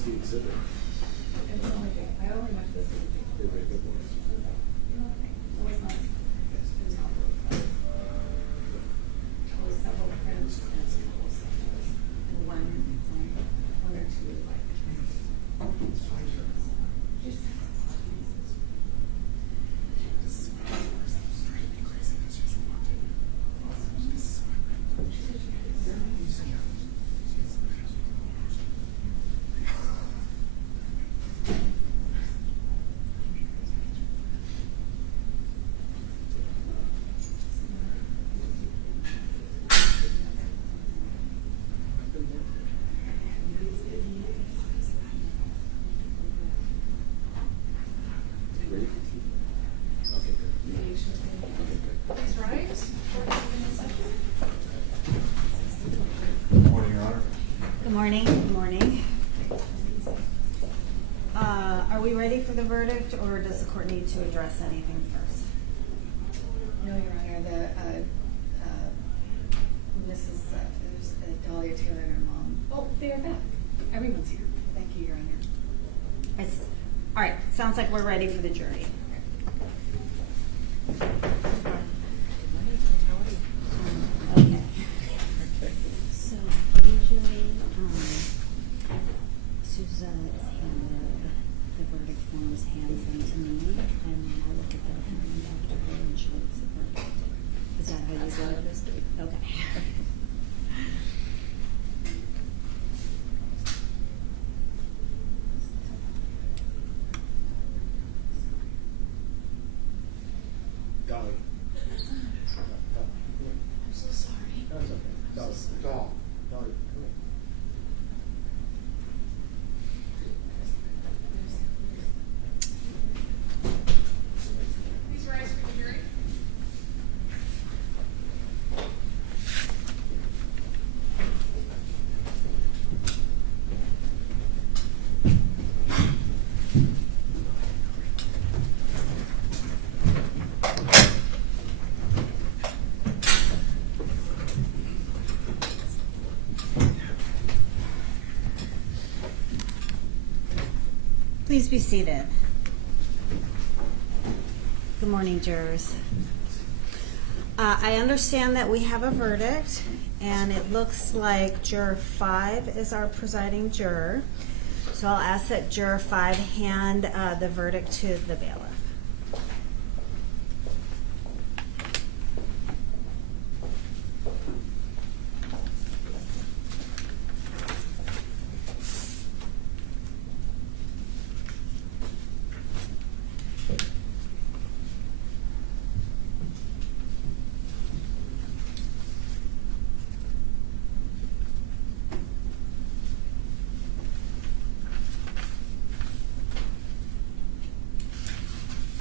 was the exhibit? I only went to this one. They were good ones. It was not. It was not both cars. It was several prints and some cool samples, and one or two like. Ready? Okay, good. Okay, good. That's right. Good morning, Your Honor. Good morning. Good morning. Are we ready for the verdict, or does the court need to address anything first? No, Your Honor, Mrs. Dahlia Taylor and her mom. Oh, they are back. Everyone's here. Thank you, Your Honor. All right, sounds like we're ready for the jury. Okay. So usually, Suzette has handed the verdict forms, hands them to me, and then I look at them and hand back to her, and she reads the verdict. Is that how you do it? Okay. Dolly. I'm so sorry. That's okay. Dolly. Dolly. Dolly, come here. Please rise for the jury. Please be seated. Good morning, jurors. I understand that we have a verdict, and it looks like Juror 5 is our presiding juror. So I'll ask that Juror 5 hand the verdict to the bailiff.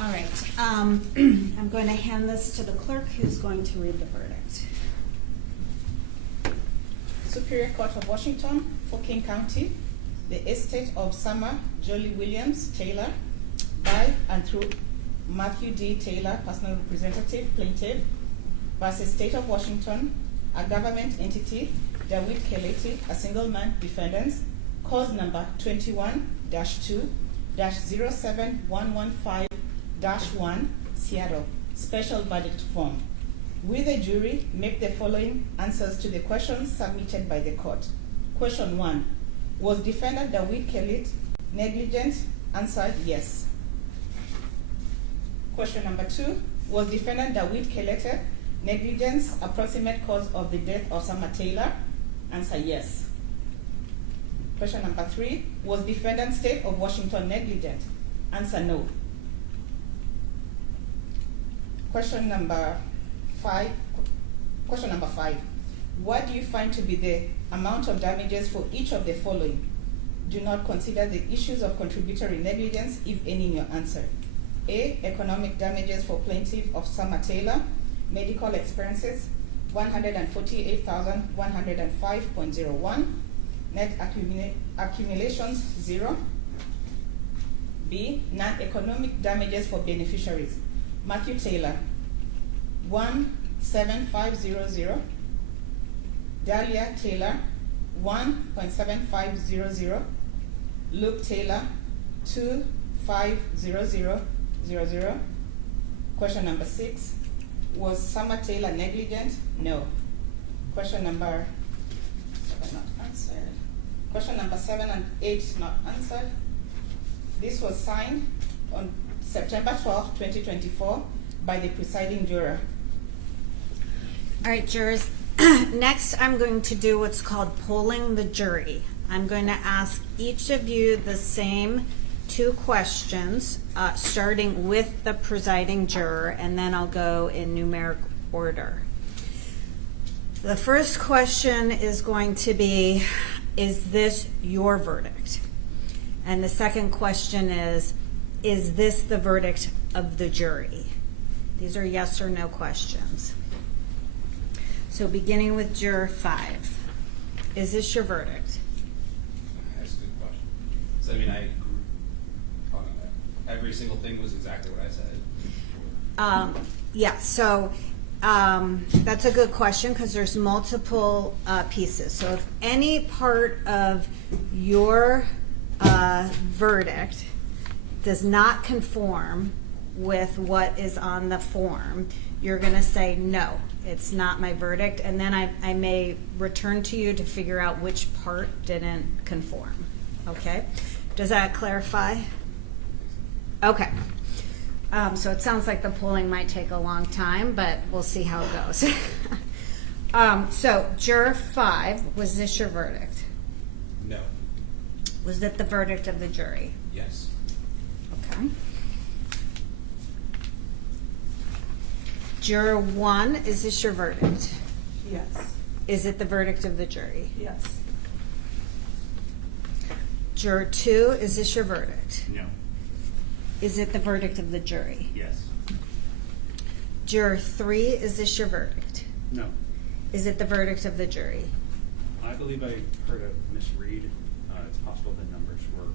All right, I'm going to hand this to the clerk, who's going to read the verdict. Superior Court of Washington, for King County, the estate of Summer Jolie Williams Taylor, by and through Matthew D. Taylor, personal representative, plaintiff, versus State of Washington, a government entity, David Keleti, a single man, defendants, cause number 21-2-07115-1, Seattle, special verdict form. Will the jury make the following answers to the questions submitted by the court? Question 1. Was defendant David Keleti negligent? Answered yes. Question number 2. Was defendant David Keleti negligence approximate cause of the death of Summer Taylor? Answer yes. Question number 3. Was defendant State of Washington negligent? Answer no. Question number 5. What do you find to be the amount of damages for each of the following? Do not consider the issues of contributory negligence, if any, in your answer. A. Economic damages for plaintiff of Summer Taylor. Medical expenses, $148,105.01. Net accumulations, 0. B. Non-economic damages for beneficiaries. Matthew Taylor, 17500. Dahlia Taylor, 1.7500. Luke Taylor, 250000. Question number 6, was Summer Taylor negligent? No. Question number 7 not answered. Question number 7 and 8 not answered. This was signed on September 12, 2024 by the presiding juror. All right, jurors. Next, I'm going to do what's called polling the jury. I'm going to ask each of you the same 2 questions, starting with the presiding juror, and then I'll go in numeric order. The first question is going to be, is this your verdict? And the second question is this the verdict of the jury? These are yes or no questions. So beginning with juror 5, is this your verdict? That's a good question. So, I mean, I agree on that. Every single thing was exactly what I said. Yeah, so that's a good question because there's multiple pieces. So if any part of your verdict does not conform with what is on the form, you're going to say, no, it's not my verdict. And then I may return to you to figure out which part didn't conform. Okay? Does that clarify? Okay. So it sounds like the polling might take a long time, but we'll see how it goes. So juror 5, was this your verdict? No. Was it the verdict of the jury? Yes. Okay. Juror 1, is this your verdict? Yes. Is it the verdict of the jury? Yes. Juror 2, is this your verdict? No. Is it the verdict of the jury? Yes. Juror 3, is this your verdict? No. Is it the verdict of the jury? I believe I heard a misread. It's possible the numbers were.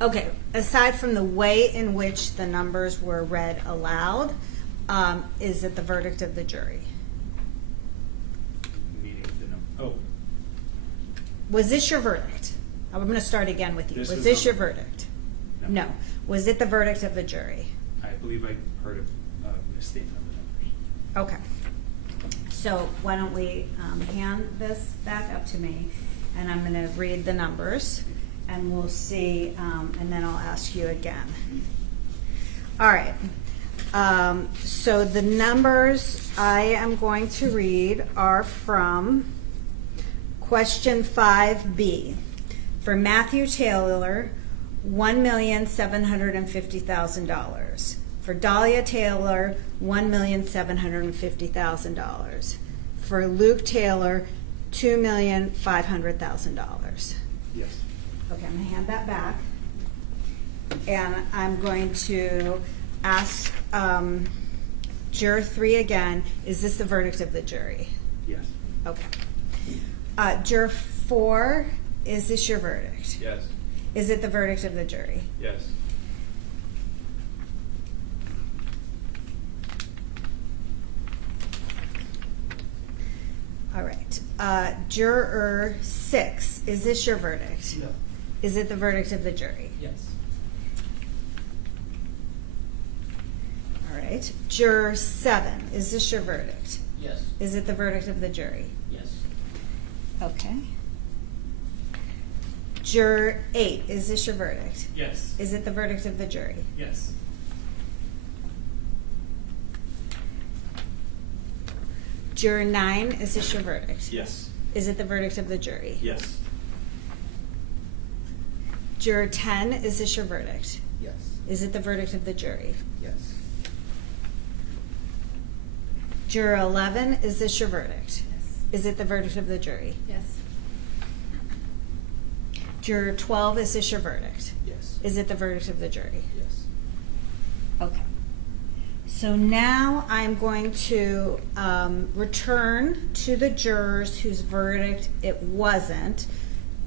Okay, aside from the way in which the numbers were read aloud, is it the verdict of the jury? Meaning the number. Oh, Was this your verdict? I'm going to start again with you. This Was was this not your my verdict? No. No. Was it the verdict of the jury? I believe I heard a misstatement of the numbers. Okay. So why don't we hand this back up to me, and I'm going to read the numbers, and we'll see, and then I'll ask you again. All right. So the numbers I am going to read are from question 5B. For Matthew Taylor, $1,750,000. For Dahlia Taylor, $1,750,000. For Luke Taylor, $2,500,000. Yes. Okay, I'm going to hand that back. And I'm going to ask juror 3 again, is this the verdict of the jury? Yes. Okay. Juror 4, is this your verdict? Yes. Is it the verdict of the jury? Yes. All right. Juror 6, is this your verdict? No. Is it the verdict of the jury? Yes. All right. Juror 7, is this your verdict? Yes. Is it the verdict of the jury? Yes. Okay. Juror 8, is this your verdict? Yes. Is it the verdict of the jury? Yes. Juror 9, is this your verdict? Yes. Is it the verdict of the jury? Yes. Juror 10, is this your verdict? Yes. Is it the verdict of the jury? Yes. Juror 11, is this your verdict? Yes. Is it the verdict of the jury? Yes. Juror 12, is this your verdict? Yes. Is it the verdict of the jury? Yes. Okay. So now I'm going to return to the jurors whose verdict it wasn't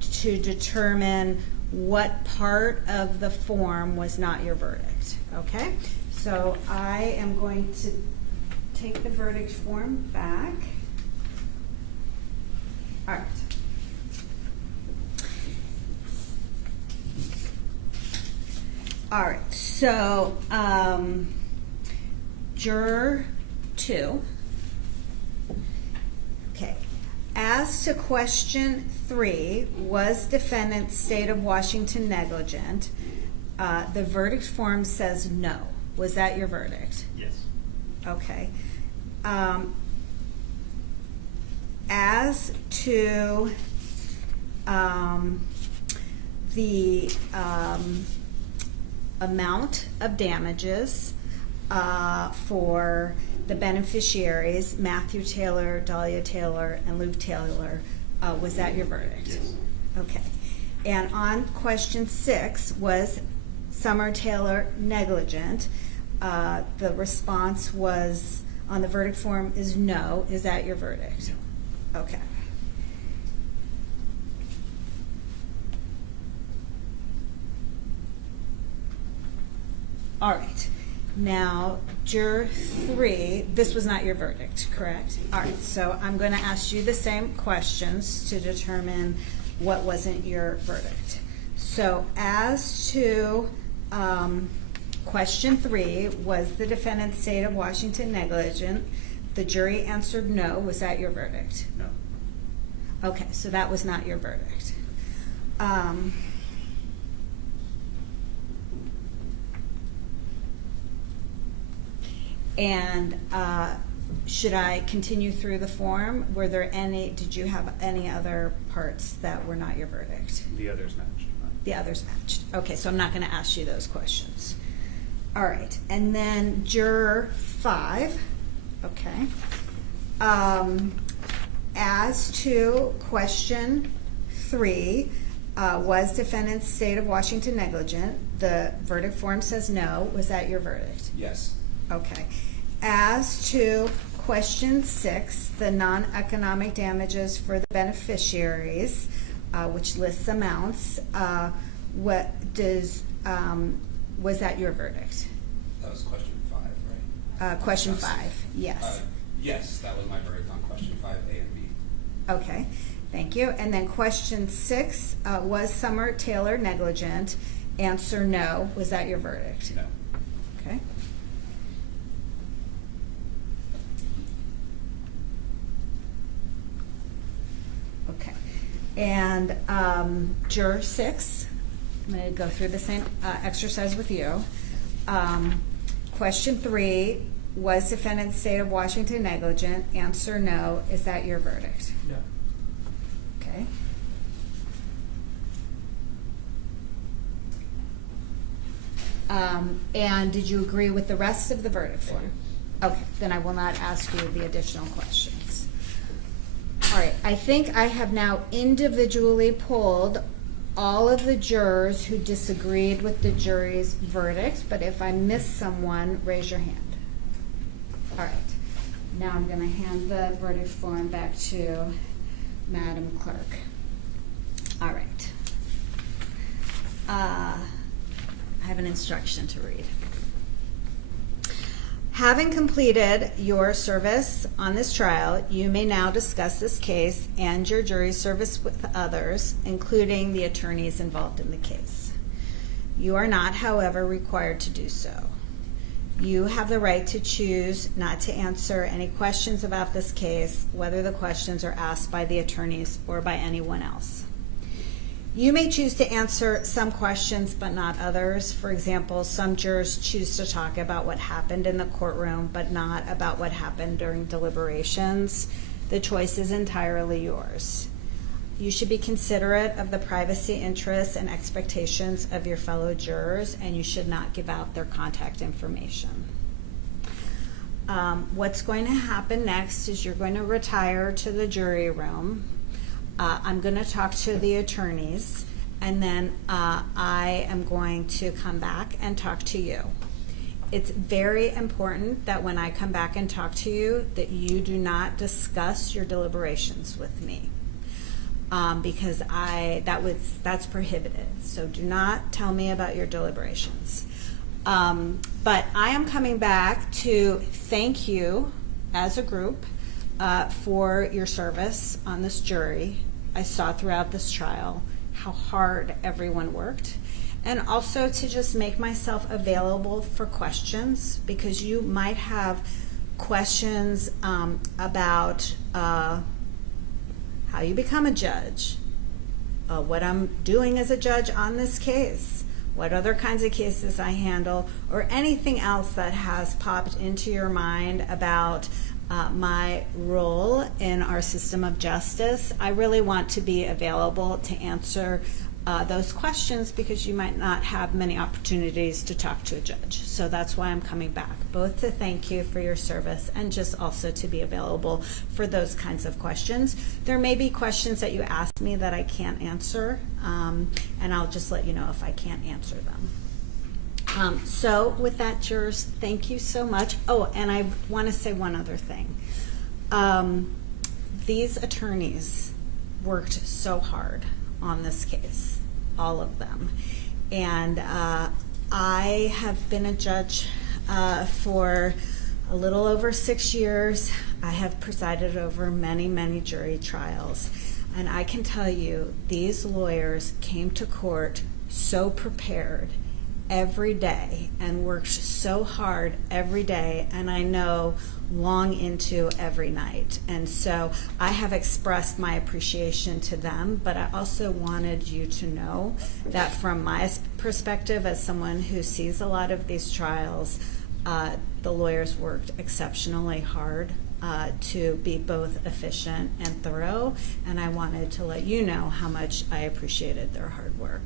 to determine what part of the form was not your verdict. Okay? So I am going to take the verdict form back. All right. All right, so, juror 2. Okay. As to question 3, was defendant state of Washington negligent? The verdict form says no. Was that your verdict? Yes. Okay. As to the amount of damages for the beneficiaries, Matthew Taylor, Dahlia Taylor, and Luke Taylor, was that your verdict? Yes. Okay. And on question 6, was Summer Taylor negligent? The response was, on the verdict form, is no. Is that your verdict? No. Okay. All right. Now, juror 3, this was not your verdict, correct? All right, so I'm going to ask you the same questions to determine what wasn't your verdict. So, as to question 3, was the defendant's state of Washington negligent? The jury answered no. Was that your verdict? No. Okay, so that was not your verdict. And should I continue through the form? Were there any, did you have any other parts that were not your verdict? The others matched. The others matched. Okay, so I'm not going to ask you those questions. All right, and then juror 5, okay. As to question 3, was defendant's state of Washington negligent? The verdict form says no. Was that your verdict? Yes. Okay. As to question 6, the non-economic damages for the beneficiaries, which lists amounts, was that your verdict? That was question 5, right? Question Yes. 5, yes. Yes, that was my verdict on question 5, A and B. Okay, thank you. And then question 6, was Summer Taylor negligent? Answer no. Was that your verdict? No. Okay. Okay. And juror 6, I'm going to go through the same exercise with you. Question 3, was defendant's state of Washington negligent? Answer no. Is that your verdict? No. Okay. And did you agree with the rest of the verdict form? Okay, then I will not ask you the additional questions. All right, I think I have now individually pulled all of the jurors who disagreed with the jury's verdict, but if I missed someone, raise your hand. All right, now I'm going to hand the verdict form back to Madam Clerk. All right. I have an instruction to read. Having completed your service on this trial, you may now discuss this case and your jury service with others, including the attorneys involved in the case. You are not, however, required to do so. You have the right to choose not to answer any questions about this case, whether the questions are asked by the attorneys or by anyone else. You may choose to answer some questions but not others. For example, some jurors choose to talk about what happened in the courtroom but not about what happened during deliberations. The choice is entirely yours. You should be considerate of the privacy interests and expectations of your fellow jurors, and you should not give out their contact information. What's going to happen next is you're going to retire to the jury room. I'm going to talk to the attorneys, and then I am going to come back and talk to you. It's very important that when I come back and talk to you that you do not discuss your deliberations with me, because that's prohibited. So do not tell me about your deliberations. But I am coming back to thank you as a group for your service on this jury. I saw throughout this trial how hard everyone worked, and also to just make myself available for questions, because you might have questions about how you become a judge, what I'm doing as a judge on this case, what other kinds of cases I handle, or anything else that has popped into your mind about my role in our system of justice. I really want to be available to answer those questions, because you might not have many opportunities to talk to a judge. So that's why I'm coming back, both to thank you for your service and just also to be available for those kinds of questions. There may be questions that you ask me that I can't answer, and I'll just let you know if I can't answer them. So with that, jurors, thank you so much. Oh, and I want to say one other thing. These attorneys worked so hard on this case, all of them. And I have been a judge for a little over 6 years. I have presided over many, many jury trials. And I can tell you, these lawyers came to court so prepared every day and worked so hard every day, and I know long into every night. And so I have expressed my appreciation to them, but I also wanted you to know that from my perspective as someone who sees a lot of these trials, the lawyers worked exceptionally hard to be both efficient and thorough, and I wanted to let you know how much I appreciated their hard work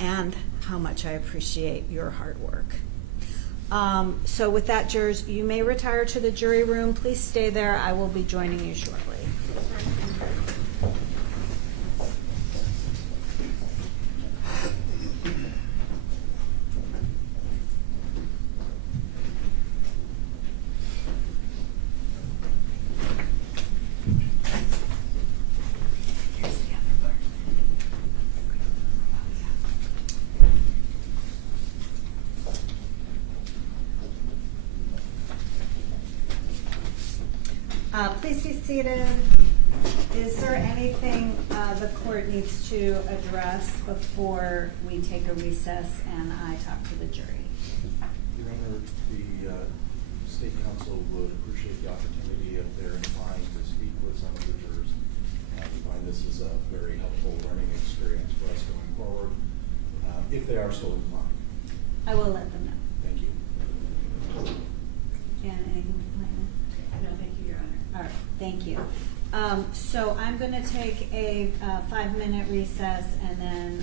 and how much I appreciate your hard work. So with that, jurors, you may retire to the jury room. Please stay there. I will be joining you shortly. Please be seated. Is there anything the court needs to address before we take a recess and I talk to the jury? Your Honor, the state counsel would appreciate the opportunity if they're inclined to speak with some of the jurors. We find this is a very helpful learning experience for us going forward, if they are so inclined. I will let them know. Thank you. And anything to plan? No, thank you, Your Honor. All right, thank you. So I'm going to take a 5-minute recess, and then